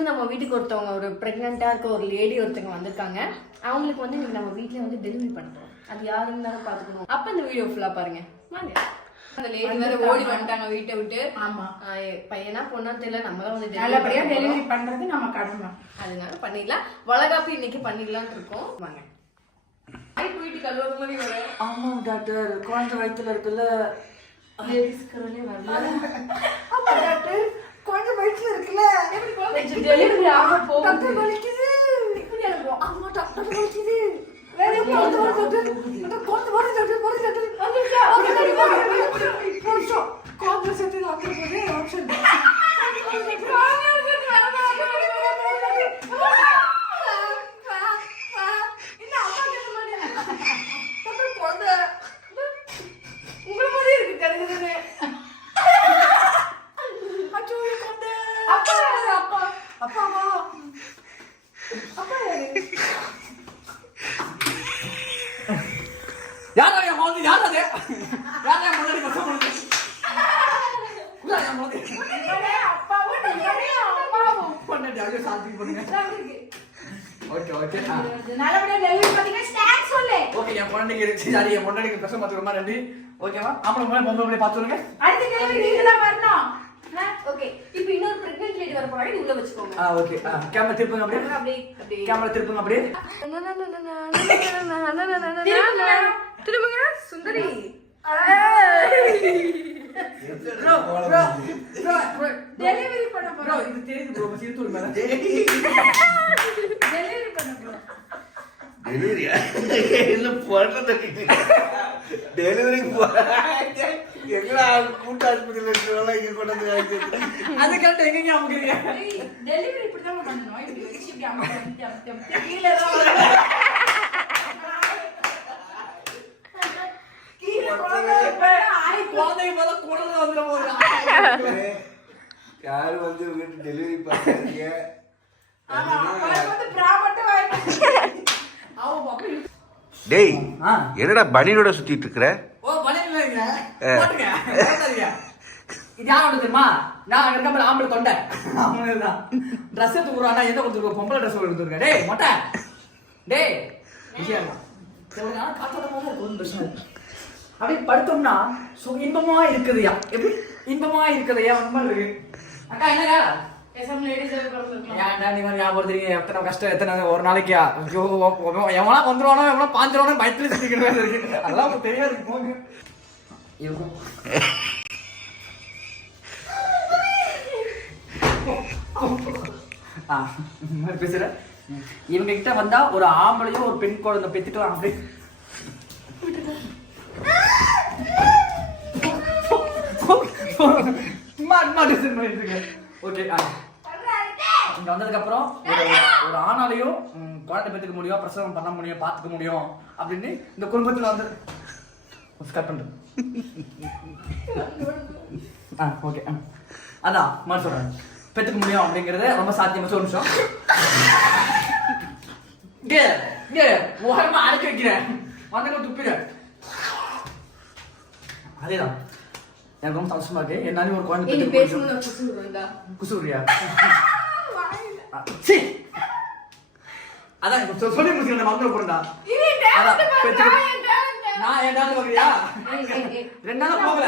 வந்து நம்ம வீட்டுக்கு ஒருத்தவங்க ஒரு ப்ரெக்னெண்ட்டாக இருக்க ஒரு லேடி ஒருத்தவங்க வந்திருக்காங்க. அவங்களுக்கு வந்து இன்னைக்கு நம்ம வீட்டில் வந்து டெலிவரி பண்ணுறோம் அது யாருன்னு தானே பார்த்துக்கணும். அப்போ இந்த வீடியோ ஃபுல்லாக பாருங்க. வாங்க. அந்த லேடி வேற ஓடி வந்துட்டாங்க வீட்டை விட்டு. ஆமா. பையனா பொண்ணா தெரியல நம்ம தான் வந்து நல்லபடியா. டெலிவரி பண்றது நம்ம கடமை. அதனால பண்ணிடலாம். வளகாப்பு இன்னைக்கு பண்ணிடலாம்னு இருக்கோம். வாங்க. ஆமா டாக்டர். குழந்தை வயித்துல இருக்குல்ல. லேடிஸ்க்கு வரல. ஆமா டாக்டர். குழந்தை வயிற்றுல இருக்குல்ல? எப்படி குழந்தை டெலிவரி ஆக போகுது. டாக்டர் வலிக்குது. இப்படி இருக்கும் ஆமா டாக்டர் வலிக்குது. வேற குழந்தை வருது குழந்தை வருது டாக்டர் வருது வந்துருச்சா போயிச்சோ குழந்தை சேர்த்து டாக்டர் போய் ஆப்ஷன் உங்களை மாதிரி இருக்கு கருதுன்னு அச்சோ குழந்தை அப்பா யாரு? அப்பா அப்பாவா அப்பா யாரு யாரா என் குழந்தை யாரா அது யாரா என் முன்னாடி பசங்க குழந்தை உள்ள என் குழந்தை இவனே அப்பாவும் நீங்களே அப்பாவும் பொண்ணாடி பண்ணுங்க ஓகே ஓகே நல்லபடியா டெலிவரி பண்ணீங்க ஸ்நாக்ஸ் சொல்லு. ஓகே என் குழந்தைங்க இருக்கு. சரி என் பொண்ணாடிக்கு பிரசவம் பார்த்துக்கிறமா நன்றி ஓகேவா ஆம்பளை மேலே பொம்பளை பார்த்து சொல்லுங்க. அடுத்த டெலிவரி நீங்க தான் வரணும். ஓகே இப்போ இன்னொரு பிரெக்னென்ட் லேடி வர போறாங்க உள்ள வச்சுக்கோங்க. ஆ ஓகே கேமரா திருப்புங்க அப்படியே. அப்படியே அப்படியே. கேமரா திருப்புங்க அப்படியே. திரும்புங்க சுந்தரி. டெலிவரி பண்ண ப்ரோ போறோம் இது தெரியுது ப்ரோ சிரித்தூர் மேலே டெலிவரி பண்ண போறோம். டெலிவரியா இல்ல பிறந்ததுக்கு டெலிவரி எங்கடா கூட்ட ஆஸ்பத்திரியில் இருக்கிறவங்க இங்க கொண்டு வந்து அது கரெக்ட் எங்கெங்க அமுக்குறீங்க. டெலிவரி இப்படி தான் பண்ணணும். இப்படி வச்சு இப்படி அமுத்தி, கீழே தான் வரணும். கீழே குழந்தை இருக்கு. ஆய் குழந்தைங்க போல குழந்தை வந்துட போகுது யாரு வந்து வீட்டு டெலிவரி பாப்பா டேய் ஆ. என்னடா பனியோட சுத்திட்டு இருக்கிற? ஓ. இது யாரோட தெரியுமா? நான் அங்க ஆம்பளை தொண்டை. அவனு தான் ட்ரெஸ் எடுத்து கொடுறானா எந்த கொடுத்துருக்க பொம்பளை ட்ரெஸ் எடுத்துருக்க டேய் மொட்டை. டேய் ஒரு நாள் காத்தோட பிரச்சனை இல்லை. அப்படியே படுத்தோம்னா இன்பமா இருக்குதுயா? எப்படி? இன்பமா இருக்குதுயா? உண்மை இருக்கு அக்கா எத்தனை ஒரு நாளைக்கு? எவனா வந்துருவானோ எவனா பாஞ்சிருவானோ பயத்துல இருக்கு. அதெல்லாம் தெரியாது இருக்கும் பேசுற? இவங்க கிட்ட வந்தா ஒரு ஆம்பளையும் ஒரு பெண் குழந்தை பெத்துக்கலாம் அப்படி ஓகே இங்க வந்ததுக்கு அப்புறம் ஒரு ஒரு ஆணாலையும் குழந்தை பெற்றுக்க முடியும் பிரசவம் பண்ண முடியும் பார்த்துக்க முடியும் அப்படின்னு இந்த குடும்பத்துல வந்து கட் பண்ணுறேன் ஆ ஓகே அதான் மாதிரி சொல்றேன். பெற்றுக்க முடியும் அப்படிங்கிறது ரொம்ப சாத்தியமா ஒரு நிமிஷம். இங்கே இங்கே ஓரமா அடக்கி வைக்கிறேன். வந்தங்க துப்பிடு அதேதான். எனக்கு ரொம்ப சந்தோஷமா இருக்கு. என்னாலும் ஒரு குழந்தை நீ பெற்றுக்க முடியும். பேசணும் நான் குசு விடுறேன்டா குசூரியா சி. அதான் சொல்லி முடிச்சு மறந்து போறா இது என் dad அதான், கிட்ட பாரு, பெத்துக்க- நான் என் ஏய், ஏய். ரெண்டு நாள் போகல.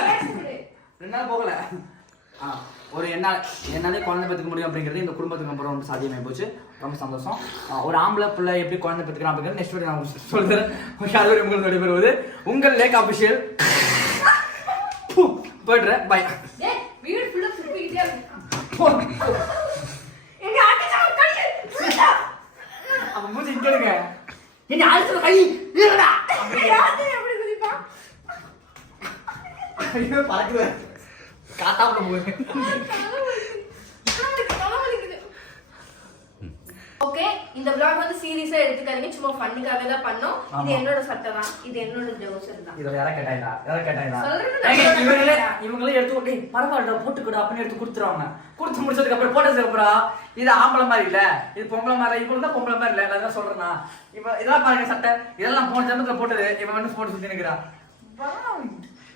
ரெண்டு நாள் போகல. ஆ ஒரு என்னால் என்னாலே குழந்தை பெற்றுக்க முடியும் அப்படிங்கிறது இந்த குடும்பத்துக்கு அப்புறம் ரொம்ப சாத்தியமாகி போச்சு. ரொம்ப சந்தோஷம். ஒரு ஆம்பளை பிள்ளை எப்படி குழந்தை பெற்றுக்கலாம் அப்படிங்கிறது நெக்ஸ்ட் வீடியோ நான் சொல்லுறேன் உங்களுக்கு நடைபெறுவது உங்கள் லேக் அபிஷியல். போய்ட்டுறேன் பை ஏய், வீடு ஆ சுத்திக்கிட்டே. எங்க அடிச்ச ஒரு கல்லு. அப்ப மூஞ்சி இங்க எடுங்க என்ன அழுத்த கை இருடா. யாரு எப்படி குதிப்பா? ஐயோ பறக்குது. காத்தா விட போகுது ஓகே இந்த vlog வந்து சீரியஸா எடுத்துக்காதீங்க. சும்மா ஃபன்னுக்காக தான் பண்ணோம். இது ஆமா. என்னோட சட்டை தான். இது என்னோட ட்ரௌசர் தான். இதை யாரா கேட்டாங்களா யாரா கேட்டாங்களா நான் இவங்களே இவங்களே எடுத்து ஓகே பரவாயில்ல போட்டுக்கூட அப்படின்னு எடுத்து கொடுத்துருவாங்க. கொடுத்து முடிச்சதுக்கு அப்புறம் போட்டதுக்கு அப்புறம் இது ஆம்பளை மாதிரி இல்ல. இது பொம்பளை மாதிரி இப்போ தான் பொம்பளை மாதிரி இல்ல. அதான் சொல்றேனா இப்போ இதெல்லாம் பாருங்க சட்டை. இதெல்லாம் போன ஜென்மத்துல போட்டது. இவன் வந்து போட்டு சுத்தி நிக்கிறா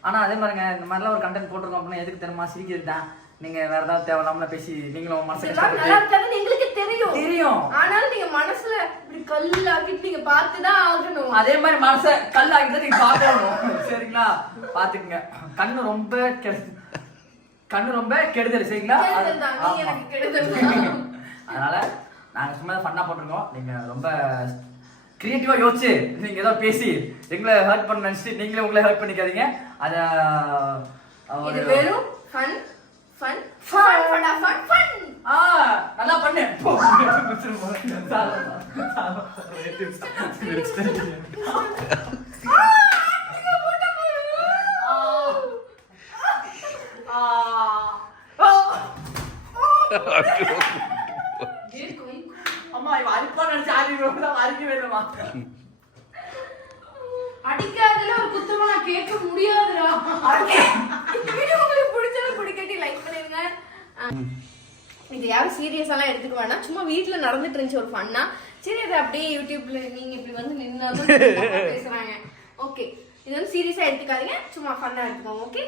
ஆனா அதே மாதிரிங்க இந்த மாதிரிலாம் ஒரு கண்டென்ட் போட்டிருக்கோம் அப்படின்னா எதுக்கு தெரியுமா? சிரிக்கிறது தான் நீங்க வேற ஏதாவது தேவையில்லாம பேசி நீங்களும் மனசு இதெல்லாம் நல்லா கஷ்டப்பட்டு இருக்காதுன்னு எங்களுக்கு தெரியும். ஆனாலும் நீங்க மனசுல இப்படி கல்லாக்கிட்டு நீங்க பார்த்துதான் ஆகணும். அதே மாதிரி மனச கல்லாகிட்டு நீங்க பாக்கணும் சரிங்களா? பாத்துக்கங்க கண்ணு ரொம்ப கண்ணு ரொம்ப கெடுதல் சரிங்களா. அதனால நாங்க சும்மா ஃபன்னா போட்டிருக்கோம். நீங்க ரொம்ப கிரியேட்டிவா யோசிச்சு நீங்க ஏதோ பேசி எங்களை ஹர்ட் பண்ண நினைச்சிட்டு நீங்களே உங்களை ஹர்ட் பண்ணிக்காதீங்க. அத வெறும் fun fun fun fun fun fun ஆ நல்லா பண்ணு போ. சாதம், சாதம், ஆ. ஆ. அம்மா இவ அடிப்பா நினைச்சு ஆடி தான் அடிக்கவே இல்லைம்மா அடிக்காதல ஒரு குத்தமா நான் கேட்க முடியாதுடா. இந்த வீடியோ உங்களுக்கு பிடிச்சாலும் பிடிக்காட்டி லைக் பண்ணிருங்க இது யாரும் சீரியஸாலாம் எடுத்துக்க வேணாம். சும்மா வீட்ல நடந்துட்டு இருந்துச்சு ஒரு ஃபன்னா சரி அது அப்படியே யூடியூப்ல நீங்க இப்படி வந்து நின்னாலும் பேசுறாங்க. ஓகே இது வந்து சீரியஸா எடுத்துக்காதீங்க. சும்மா ஃபன்னா எடுத்துக்கோங்க ஓகே